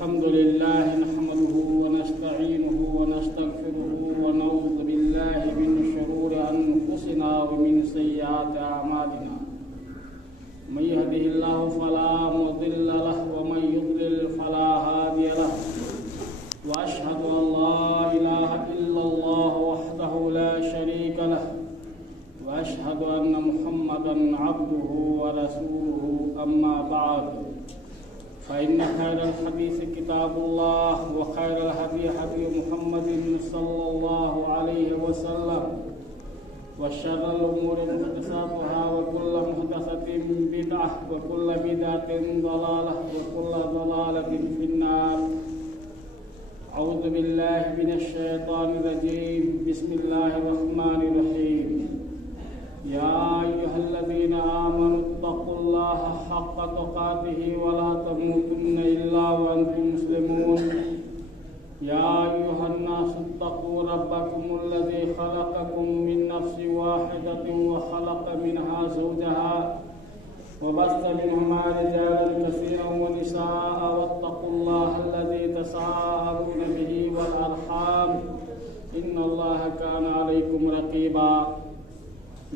الحمد لله نحمده ونستعينه ونستغفره ونعوذ بالله من شرور أنفسنا ومن سيئات أعمالنا من يهده الله فلا مضل له ومن يضلل فلا هادي له وأشهد أن لا إله إلا الله وحده لا شريك له وأشهد أن محمدا عبده ورسوله أما بعد فإن خير الحديث كتاب الله وخير الهدي هدي محمد صلى الله عليه وسلم وشر الأمور محدثاتها وكل محدثة بدعة وكل بدعة ضلالة وكل ضلالة في النار. أعوذ بالله من الشيطان الرجيم. بسم الله الرحمن الرحيم. يا أيها الذين آمنوا اتقوا الله حق تقاته ولا تموتن إلا وأنتم مسلمون. يا أيها الناس اتقوا ربكم الذي خلقكم من نفس واحدة وخلق منها زوجها وبث منهما رجالا كثيرا ونساء واتقوا الله الذي تساءلون به والأرحام إن الله كان عليكم رقيبا.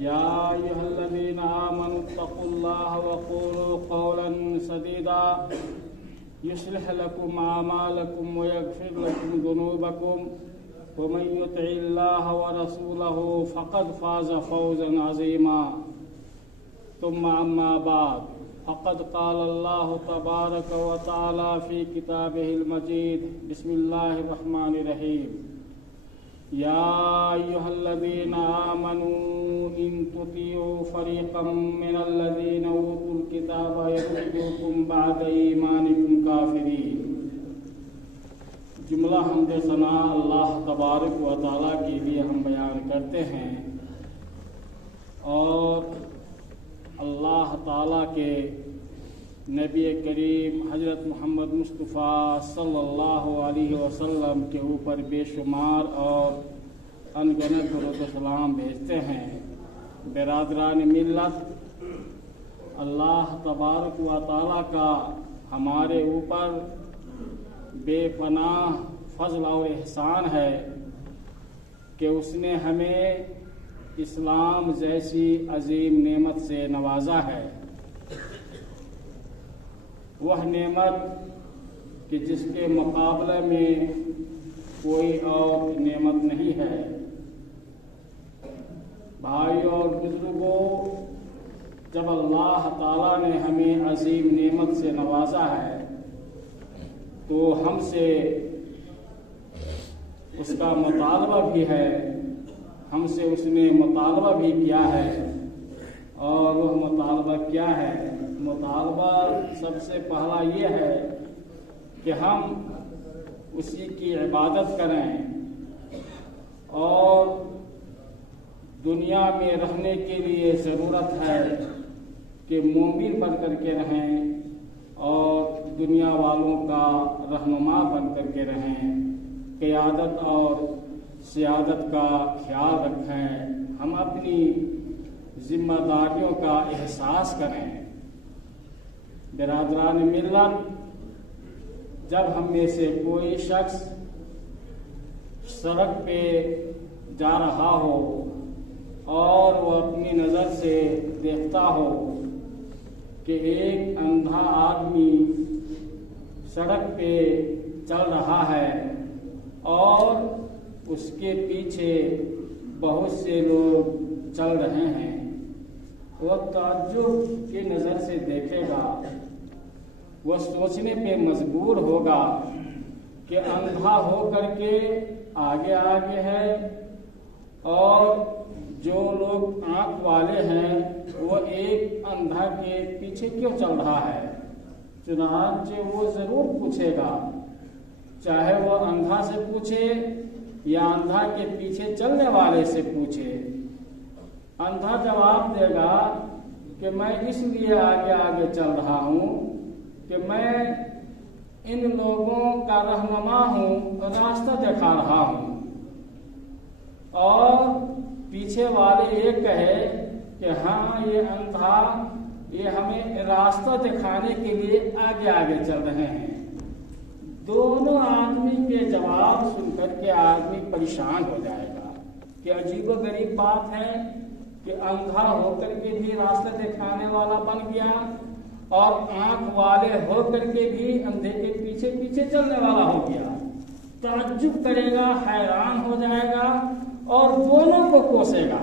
يا أيها الذين آمنوا اتقوا الله وقولوا قولا سديدا يصلح لكم أعمالكم ويغفر لكم ذنوبكم ومن يطع الله ورسوله فقد فاز فوزا عظيما. ثم أما بعد فقد قال الله تبارك وتعالى في كتابه المجيد. بسم الله الرحمن الرحيم. يا أيها الذين آمنوا إن تطيعوا فريقا من الذين أوتوا الكتاب يردوكم بعد إيمانكم كافرين. جملہ حمد ثنا اللہ تبارک و تعالیٰ کے لیے ہم بیان کرتے ہیں اور اللہ تعالیٰ کے نبی کریم حضرت محمد مصطفیٰ صلی اللہ علیہ وسلم کے اوپر بے شمار اور انگنت درود و سلام بھیجتے ہیں. برادران ملت، اللہ تبارک و تعالیٰ کا ہمارے اوپر بے پناہ فضل و احسان ہے کہ اس نے ہمیں اسلام جیسی عظیم نعمت سے نوازا ہے. وہ نعمت کہ جس کے مقابلے میں کوئی اور نعمت نہیں ہے. بھائیو اور بزرگوں، جب اللہ تعالیٰ نے ہمیں عظیم نعمت سے نوازا ہے تو ہم سے اس کا مطالبہ بھی ہے، ہم سے اس نے مطالبہ بھی کیا ہے. اور وہ مطالبہ کیا ہے؟ مطالبہ سب سے پہلا یہ ہے کہ ہم اسی کی عبادت کریں اور دنیا میں رہنے کے لیے ضرورت ہے کہ مومن بن کر کے رہیں اور دنیا والوں کا رہنما بن کر کے رہیں. قیادت اور سیادت کا خیال رکھیں. ہم اپنی ذمہ داریوں کا احساس کریں. برادران ملت، جب ہم میں سے کوئی شخص سڑک پہ جا رہا ہو اور وہ اپنی نظر سے دیکھتا ہو کہ ایک اندھا آدمی سڑک پہ چل رہا ہے اور اس کے پیچھے بہت سے لوگ چل رہے ہیں، وہ تعجب کی نظر سے دیکھے گا. وہ سوچنے پہ مجبور ہوگا کہ اندھا ہو کر کے آگے آگے ہے اور جو لوگ آنکھ والے ہیں وہ ایک اندھا کے پیچھے کیوں چل رہا ہے. چنانچہ وہ ضرور پوچھے گا، چاہے وہ اندھا سے پوچھے یا اندھا کے پیچھے چلنے والے سے پوچھے. اندھا جواب دے گا کہ میں اس لیے آگے آگے چل رہا ہوں کہ میں ان لوگوں کا رہنما ہوں، راستہ دکھا رہا ہوں. اور پیچھے والے یہ کہے کہ ہاں یہ اندھا یہ ہمیں راستہ دکھانے کے لیے آگے آگے چل رہے ہیں. کے آدمی پریشان ہو جائے گا کہ عجیب و غریب بات ہے کہ اندھا ہو کر کے بھی راستہ دکھانے والا بن گیا اور آنکھ والے ہو کر کے بھی اندھے کے پیچھے پیچھے چلنے والا ہو گیا. تعجب کرے گا، حیران ہو جائے گا اور دونوں کو کوسے گا.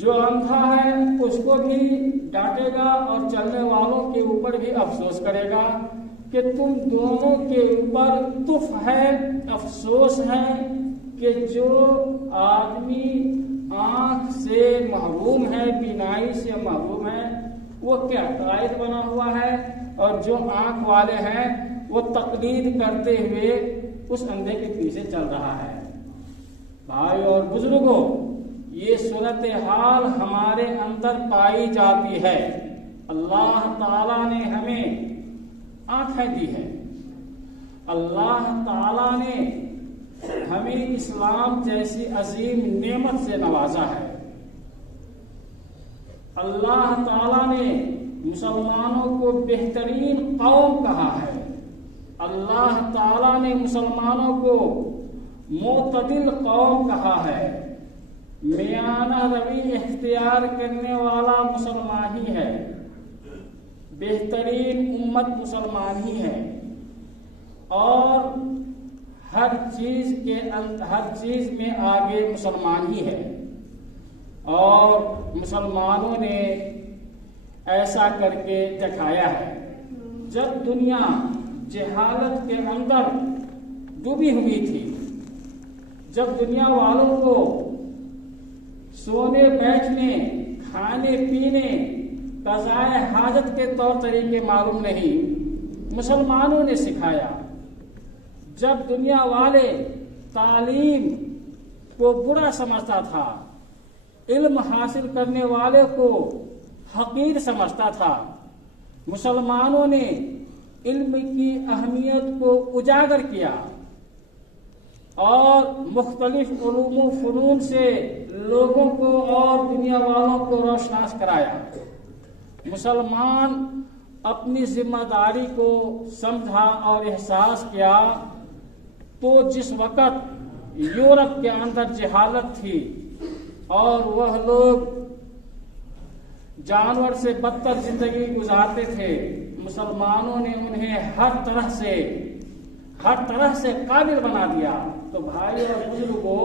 جو اندھا ہے اس کو بھی ڈانٹے گا اور چلنے والوں کے اوپر بھی افسوس کرے گا کہ تم دونوں کے اوپر تف ہے، افسوس ہے کہ جو آدمی آنکھ سے محروم ہے، بینائی سے محروم ہے، وہ کیا قائد بنا ہوا ہے، اور جو آنکھ والے ہیں وہ تقلید کرتے ہوئے اس اندھے کے پیچھے چل رہا ہے. بھائی اور بزرگوں، یہ صورتحال ہمارے اندر پائی جاتی ہے. اللہ تعالیٰ نے ہمیں آنکھیں دی ہے، اللہ تعالیٰ نے ہمیں اسلام جیسی عظیم نعمت سے نوازا ہے. اللہ تعالیٰ نے مسلمانوں کو بہترین قوم کہا ہے. اللہ تعالیٰ نے مسلمانوں کو معتدل قوم کہا ہے. میانہ روی اختیار کرنے والا مسلمان ہی ہے، بہترین امت مسلمان ہی ہے، اور ہر چیز میں آگے مسلمان ہی ہے. اور مسلمانوں نے ایسا کر کے دکھایا ہے. جب دنیا جہالت کے اندر ڈوبی ہوئی تھی، جب دنیا والوں کو سونے بیٹھنے، کھانے پینے، قضائے حاجت کے طور طریقے معلوم نہیں، مسلمانوں نے سکھایا. جب دنیا والے تعلیم کو برا سمجھتا تھا، علم حاصل کرنے والے کو حقیر سمجھتا تھا، مسلمانوں نے علم کی اہمیت کو اجاگر کیا اور مختلف علوم و فنون سے لوگوں کو اور دنیا والوں کو روشناس کرایا. مسلمان اپنی ذمہ داری کو سمجھا اور احساس کیا تو جس وقت یورپ کے اندر جہالت تھی اور وہ لوگ جانور سے بدتر زندگی گزارتے تھے، مسلمانوں نے انہیں ہر طرح سے قابل بنا دیا. تو بھائی اور بزرگوں،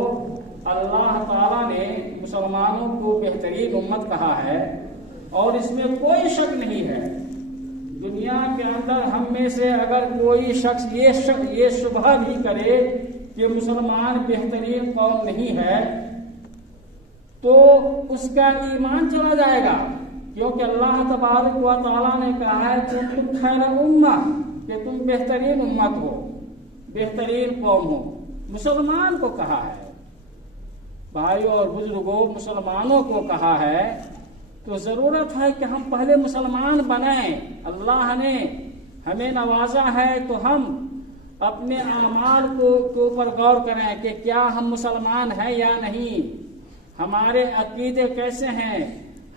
اللہ تعالیٰ نے مسلمانوں کو بہترین امت کہا ہے اور اس میں کوئی شک نہیں ہے. دنیا کے اندر ہم میں سے اگر کوئی شخص یہ شبہ بھی کرے کہ مسلمان بہترین قوم نہیں ہے تو اس کا ایمان چلا جائے گا، کیونکہ اللہ تبارک و تعالیٰ نے کہا ہے کہ تم خیر امہ، کہ تم بہترین امت ہو، بہترین قوم ہو. مسلمان کو کہا ہے. بھائیو اور بزرگوں، مسلمانوں کو کہا ہے تو ضرورت ہے کہ ہم پہلے مسلمان بنیں. اللہ نے ہمیں نوازا ہے تو ہم اپنے اعمال کے اوپر غور کریں کہ کیا ہم مسلمان ہیں یا نہیں، ہمارے عقیدے کیسے ہیں،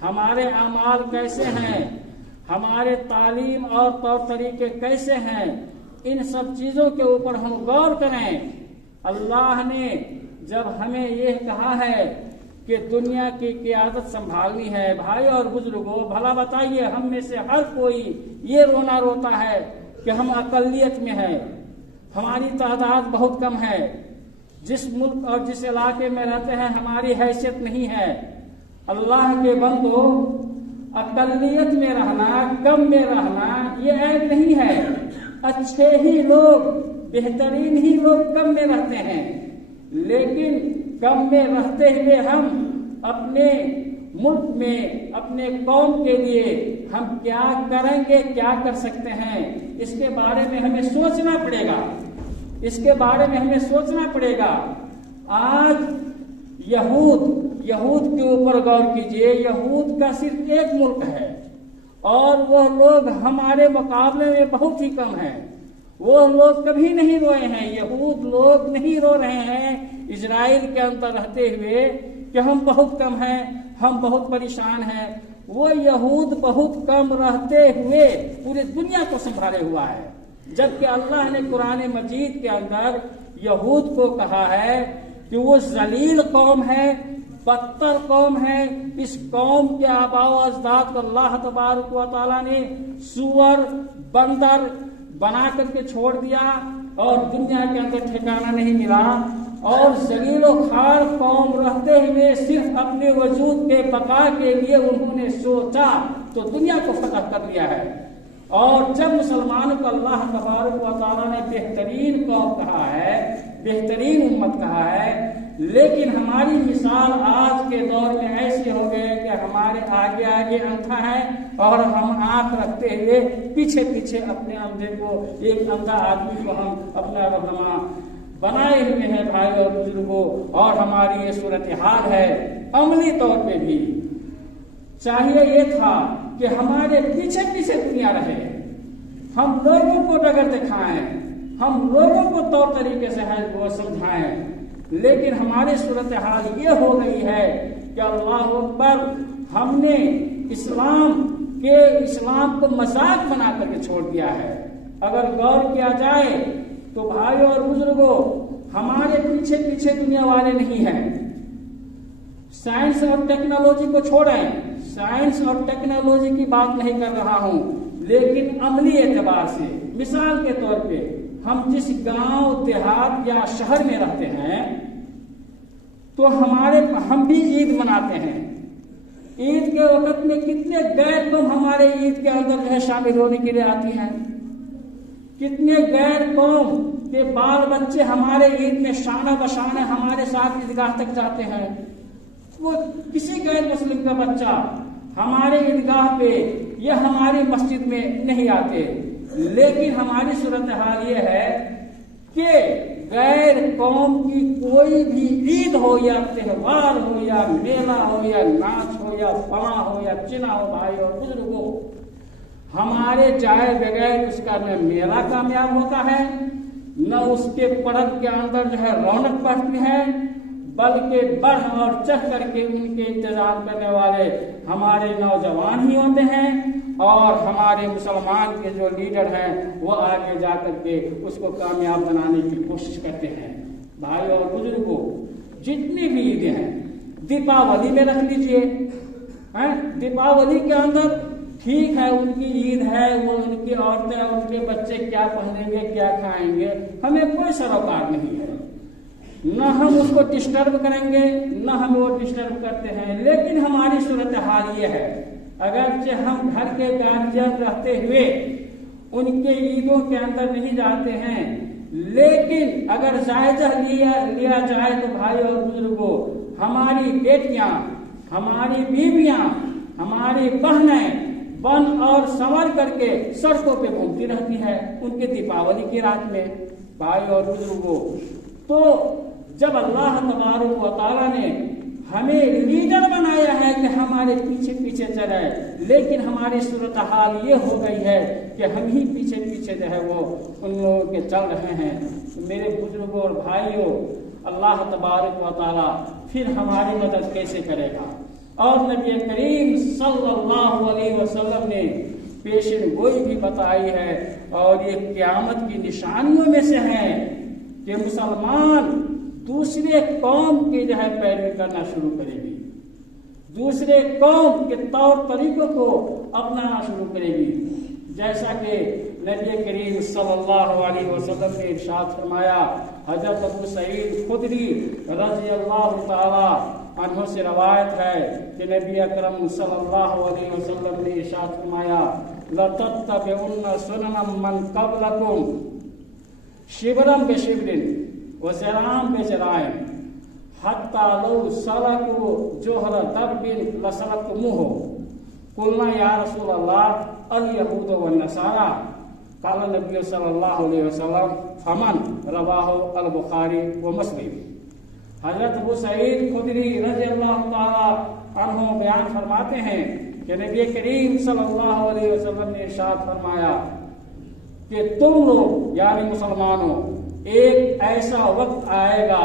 ہمارے اعمال کیسے ہیں، ہمارے تعلیم اور طور طریقے کیسے ہیں. ان سب چیزوں کے اوپر ہم غور کریں. اللہ نے جب ہمیں یہ کہا ہے کہ دنیا کی قیادت سنبھالنی ہے، بھائی اور بزرگوں، بھلا بتائیے ہم میں سے ہر کوئی یہ رونا روتا ہے کہ ہم اقلیت میں ہیں، ہماری تعداد بہت کم ہے، جس ملک اور جس علاقے میں رہتے ہیں ہماری حیثیت نہیں ہے. اللہ کے بندو، اقلیت میں رہنا، کم میں رہنا یہ عیب نہیں ہے. اچھے ہی لوگ، بہترین ہی لوگ کم میں رہتے ہیں، لیکن کم میں رہتے ہوئے ہم اپنے ملک میں، اپنے قوم کے لیے ہم کیا کریں گے، کیا کر سکتے ہیں، اس کے بارے میں ہمیں سوچنا پڑے گا. اس کے بارے میں ہمیں سوچنا پڑے گا. آج یہود کے اوپر غور کیجئے. یہود کا صرف ایک ملک ہے اور وہ لوگ ہمارے مقابلے میں بہت ہی کم ہیں. وہ لوگ کبھی نہیں روئے ہیں، یہود لوگ نہیں رو رہے ہیں اسرائیل کے اندر رہتے ہوئے کہ ہم بہت کم ہیں، ہم بہت پریشان ہیں. وہ یہود بہت کم رہتے ہوئے پوری دنیا کو سنبھالے ہوا ہے، جبکہ اللہ نے قرآن مجید کے اندر یہود کو کہا ہے کہ وہ ذلیل قوم ہے، بدتر قوم ہے. اس قوم کے آباء و اجداد کو اللہ تبارک و تعالیٰ نے سور بندر بنا کر کے چھوڑ دیا اور دنیا کے اندر ٹھکانہ نہیں ملا، اور ذلیل و خوار قوم رہتے ہوئے صرف اپنے وجود کے بقا کے لیے انہوں نے سوچا تو دنیا کو فتح کر لیا ہے. اور جب مسلمانوں کو اللہ تبارک و تعالیٰ نے بہترین قوم کہا ہے، بہترین امت کہا ہے، لیکن ہماری مثال آج کے دور میں ایسی ہو گئی کہ ہمارے آگے آگے اندھا ہے اور ہم آنکھ رکھتے ہوئے پیچھے پیچھے اپنے اندھے کو، ایک اندھا آدمی کو ہم اپنا رہنما بنائے ہوئے ہیں بھائی اور بزرگوں. اور ہماری یہ صورتحال ہے. عملی طور پہ بھی چاہیے یہ تھا کہ ہمارے پیچھے پیچھے دنیا رہے، ہم لوگوں کو ڈگر دکھائیں، ہم لوگوں کو طور طریقے سے ہے وہ سمجھائیں، لیکن ہماری صورتحال یہ ہو گئی ہے کہ اللہ اکبر، ہم نے اسلام کو مذاق بنا کر کے چھوڑ دیا ہے. اگر غور کیا جائے تو بھائیوں اور بزرگوں، ہمارے پیچھے پیچھے دنیا والے نہیں ہیں. سائنس اور ٹیکنالوجی کو چھوڑیں، سائنس اور ٹیکنالوجی کی بات نہیں کر رہا ہوں، لیکن عملی اعتبار سے مثال کے طور پہ ہم جس گاؤں دیہات یا شہر میں رہتے ہیں تو ہم بھی عید مناتے ہیں. عید کے وقت میں کتنے غیر قوم ہمارے عید کے اندر جو ہے شامل ہونے کے لیے آتی ہیں، کتنے غیر قوم کے بال بچے ہمارے عید میں شانہ بشانہ ہمارے ساتھ عیدگاہ تک جاتے ہیں. وہ کسی غیر مسلم کا بچہ ہمارے عیدگاہ پہ یا ہماری مسجد میں نہیں آتے، لیکن ہماری صورتحال یہ ہے کہ غیر قوم کی کوئی بھی عید ہو یا تہوار ہو یا میلہ ہو یا ناچ ہو یا فلاں ہو یا چنا ہو بھائی اور بزرگوں، ہمارے جائے بغیر اس کا نہ میلہ کامیاب ہوتا ہے، نہ اس کے پرب کے اندر جو ہے رونق بڑھتی ہے، بلکہ بڑھ اور چڑھ کر کے ان کے انتظار کرنے والے ہمارے نوجوان ہی ہوتے ہیں، اور ہمارے مسلمان کے جو لیڈر ہیں وہ آگے جا کر کے اس کو کامیاب بنانے کی کوشش کرتے ہیں. بھائی اور بزرگوں، جتنی بھی عیدیں ہیں، دیپاولی میں رکھ لیجئے، دیپاولی کے اندر ٹھیک ہے ان کی عید ہے، وہ ان کی عورتیں اور ان کے بچے کیا پہنیں گے کیا کھائیں گے، ہمیں کوئی سروکار نہیں ہے، نہ ہم اس کو ڈسٹرب کریں گے نہ ہم وہ ڈسٹرب کرتے ہیں. لیکن ہماری صورتحال یہ ہے، اگرچہ ہم گھر کے گارجین رہتے ہوئے ان کے عیدوں کے اندر نہیں جاتے ہیں، لیکن اگر جائزہ لیا جائے تو بھائی اور بزرگوں، ہماری بیٹیاں، ہماری بیویاں، ہماری بہنیں بن اور سنور کر کے سڑکوں پہ گھومتی رہتی ہیں ان کے دیپاولی کی رات میں. بھائی اور بزرگوں، تو جب اللہ تبارک و تعالیٰ نے ہمیں لیڈر بنایا ہے کہ ہمارے پیچھے پیچھے چلے، لیکن ہماری صورتحال یہ ہو گئی ہے کہ ہم ہی پیچھے پیچھے جو ہے وہ ان لوگوں کے چل رہے ہیں. میرے بزرگوں اور بھائیوں، اللہ تبارک و تعالیٰ پھر ہماری مدد کیسے کرے گا؟ اور نبی کریم صلی اللہ علیہ وسلم نے پیشن گوئی بھی بتائی ہے، اور یہ قیامت کی نشانیوں میں سے ہے کہ مسلمان دوسرے قوم کی جو ہے پیروی کرنا شروع کرے گی، دوسرے قوم کے طور طریقوں کو اپنانا شروع کرے گی. جیسا کہ نبی کریم صلی اللہ علیہ وسلم نے ارشاد فرمایا، حضرت ابو سعید خدری رضی اللہ تعالی عنہ سے روایت ہے کہ نبی اکرم صلی اللہ علیہ وسلم نے ارشاد فرمایا، لَتَتَّبِعُنَّ سُنَنَ مَنْ قَبْلَكُمْ شِبْرًا بِشِبْرٍ وَذِرَاعًا بِذِرَاعٍ حَتَّى لَوْ سَلَكُوا جُحْرَ دَبٍّ لَسَلَكْتُمُوهُ قُلْنَا يَا رَسُولَ اللَّهِ الْيَهُودُ وَالنَّصَارَىٰ قال النبي صلی اللہ علیہ وسلم فمن رواہ البخاری و مسلم. حضرت ابو سعید خدری رضی اللہ تعالی عنہ بیان فرماتے ہیں کہ نبی کریم صلی اللہ علیہ وسلم نے ارشاد فرمایا کہ تم لوگ یعنی مسلمانوں، ایک ایسا وقت آئے گا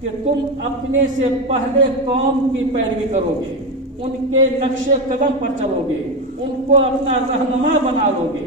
کہ تم اپنے سے پہلے قوم کی پیروی کرو گے، ان کے نقش قدم پر چلو گے، ان کو اپنا رہنما بنا لو گے،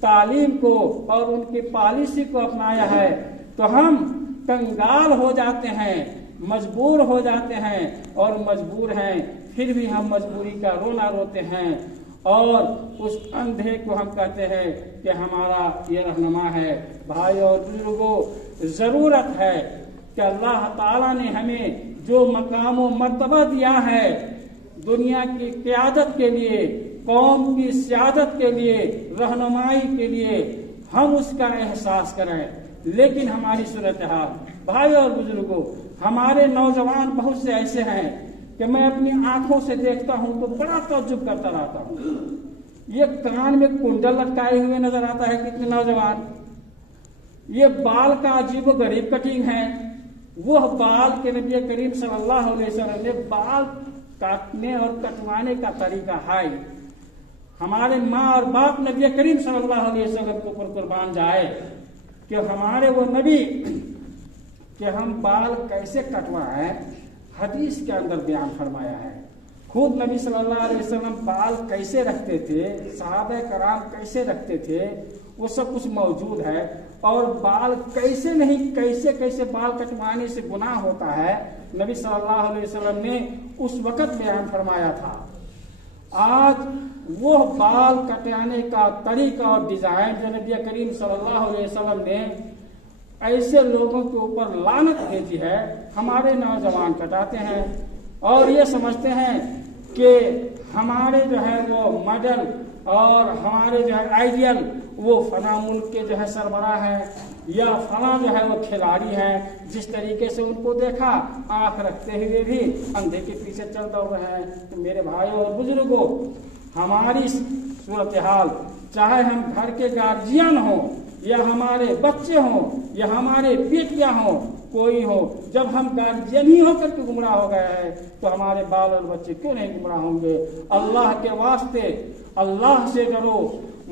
تعلیم کو اور ان کی پالیسی کو اپنایا ہے تو ہم کنگال ہو جاتے ہیں، مجبور ہو جاتے ہیں، اور مجبور ہیں پھر بھی ہم مجبوری کا رونا روتے ہیں، اور اس اندھے کو ہم کہتے ہیں کہ ہمارا یہ رہنما ہے۔ بھائی اور بزرگوں، ضرورت ہے کہ اللہ تعالیٰ نے ہمیں جو مقام و مرتبہ دیا ہے دنیا کی قیادت کے لیے، قوم کی سیادت کے لیے، رہنمائی کے لیے، ہم اس کا احساس کریں۔ لیکن ہماری صورتحال، بھائی اور بزرگوں، ہمارے نوجوان بہت سے ایسے ہیں کہ میں اپنی آنکھوں سے دیکھتا ہوں تو بڑا تعجب کرتا رہتا ہوں۔ یہ کان میں کنڈل لٹکائے ہوئے نظر آتا ہے کتنے نوجوان، یہ بال کا عجیب و غریب کٹنگ ہے، وہ بال کے نبی کریم صلی اللہ علیہ وسلم نے بال کاٹنے اور کٹوانے کا طریقہ ہے۔ ہمارے ماں اور باپ نبی کریم صلی اللہ علیہ وسلم کے اوپر قربان جائے کہ ہمارے وہ نبی کہ ہم بال کیسے کٹوائیں حدیث کے اندر بیان فرمایا ہے۔ خود نبی صلی اللہ علیہ وسلم بال کیسے رکھتے تھے، صحابہ کرام کیسے رکھتے تھے، وہ سب کچھ موجود ہے، اور بال کیسے نہیں کیسے بال کٹوانے سے گناہ ہوتا ہے نبی صلی اللہ علیہ وسلم نے اس وقت بیان فرمایا تھا۔ آج وہ بال کٹانے کا طریقہ اور ڈیزائن جو نبی کریم صلی اللہ علیہ وسلم نے ایسے لوگوں کے اوپر لعنت بھیجی ہے، ہمارے نوجوان کٹاتے ہیں اور یہ سمجھتے ہیں کہ ہمارے جو ہے وہ ماڈل اور ہمارے جو ہے آئیڈیل وہ فلاں ملک کے جو ہے سربراہ ہیں یا فلاں جو ہے وہ کھلاڑی ہیں، جس طریقے سے ان کو دیکھا آنکھ رکھتے ہوئے بھی اندھے کے پیچھے چل دوڑ رہے ہیں۔ تو میرے بھائیوں اور بزرگوں، ہماری صورتحال چاہے ہم گھر کے گارجین ہوں یا ہمارے بچے ہوں یا ہمارے بیٹیاں ہوں، کوئی ہو، جب ہم گارجین ہی ہو کر کے گمراہ ہو گئے ہیں تو ہمارے بال اور بچے کیوں نہیں گمراہ ہوں گے؟ اللہ کے واسطے اللہ سے ڈرو،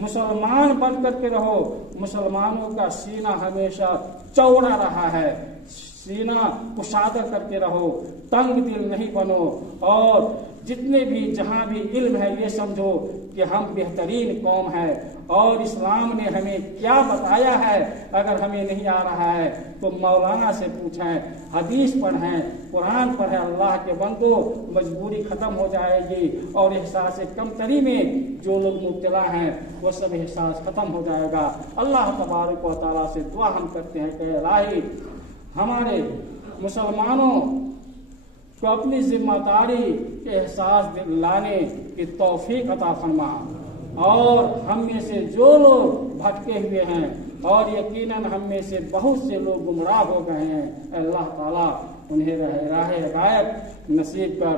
مسلمان بن کر کے رہو۔ مسلمانوں کا سینہ ہمیشہ چوڑا رہا ہے، سینہ کشادہ کر کے رہو، تنگ دل نہیں بنو، اور جتنے بھی جہاں بھی علم ہے یہ سمجھو کہ ہم بہترین قوم ہے، اور اسلام نے ہمیں کیا بتایا ہے اگر ہمیں نہیں آ رہا ہے تو مولانا سے پوچھیں، حدیث پڑھیں، قرآن پڑھیں۔ اللہ کے بندو، مجبوری ختم ہو جائے گی اور احساس کمتری میں جو لوگ مبتلا ہیں وہ سب احساس ختم ہو جائے گا۔ اللہ تبارک و تعالیٰ سے دعا ہم کرتے ہیں کہ الہی ہمارے مسلمانوں کو اپنی ذمہ داری کے احساس لانے کی توفیق عطا فرما، اور ہم میں سے جو لوگ بھٹکے ہوئے ہیں اور یقیناً ہم میں سے بہت سے لوگ گمراہ ہو گئے ہیں، اللہ تعالیٰ انہیں راہ ہدایت نصیب کر۔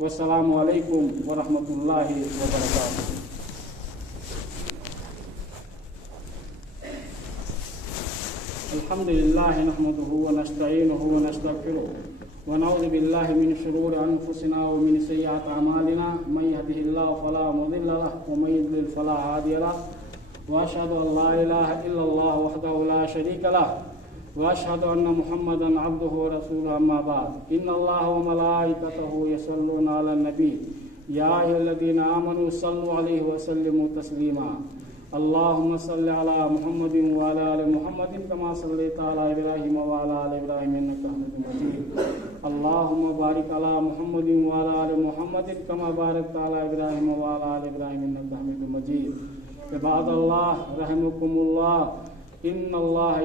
والسلام علیکم ورحمۃ اللہ وبرکاتہ۔ الحمد للہ نحمده ونستعینه ونستغفره ونعوذ باللہ من شرور انفسنا ومن سیئات اعمالنا، من يهده الله فلا مضل له ومن يضلل فلا هادي له، واشهد ان لا اله الا الله وحده لا شريك له، واشهد ان محمدا عبده ورسوله، اما بعد، ان الله وملائكته يصلون على النبي يا ايها الذين امنوا صلوا عليه وسلموا تسليما، اللهم صل على محمد وعلى ال محمد كما صليت على ابراهيم وعلى ال ابراهيم انك حميد مجيد، اللهم بارك على محمد وعلى ال محمد كما باركت على ابراهيم وعلى ال ابراهيم انك حميد مجيد۔ عباد الله رحمكم الله، ان الله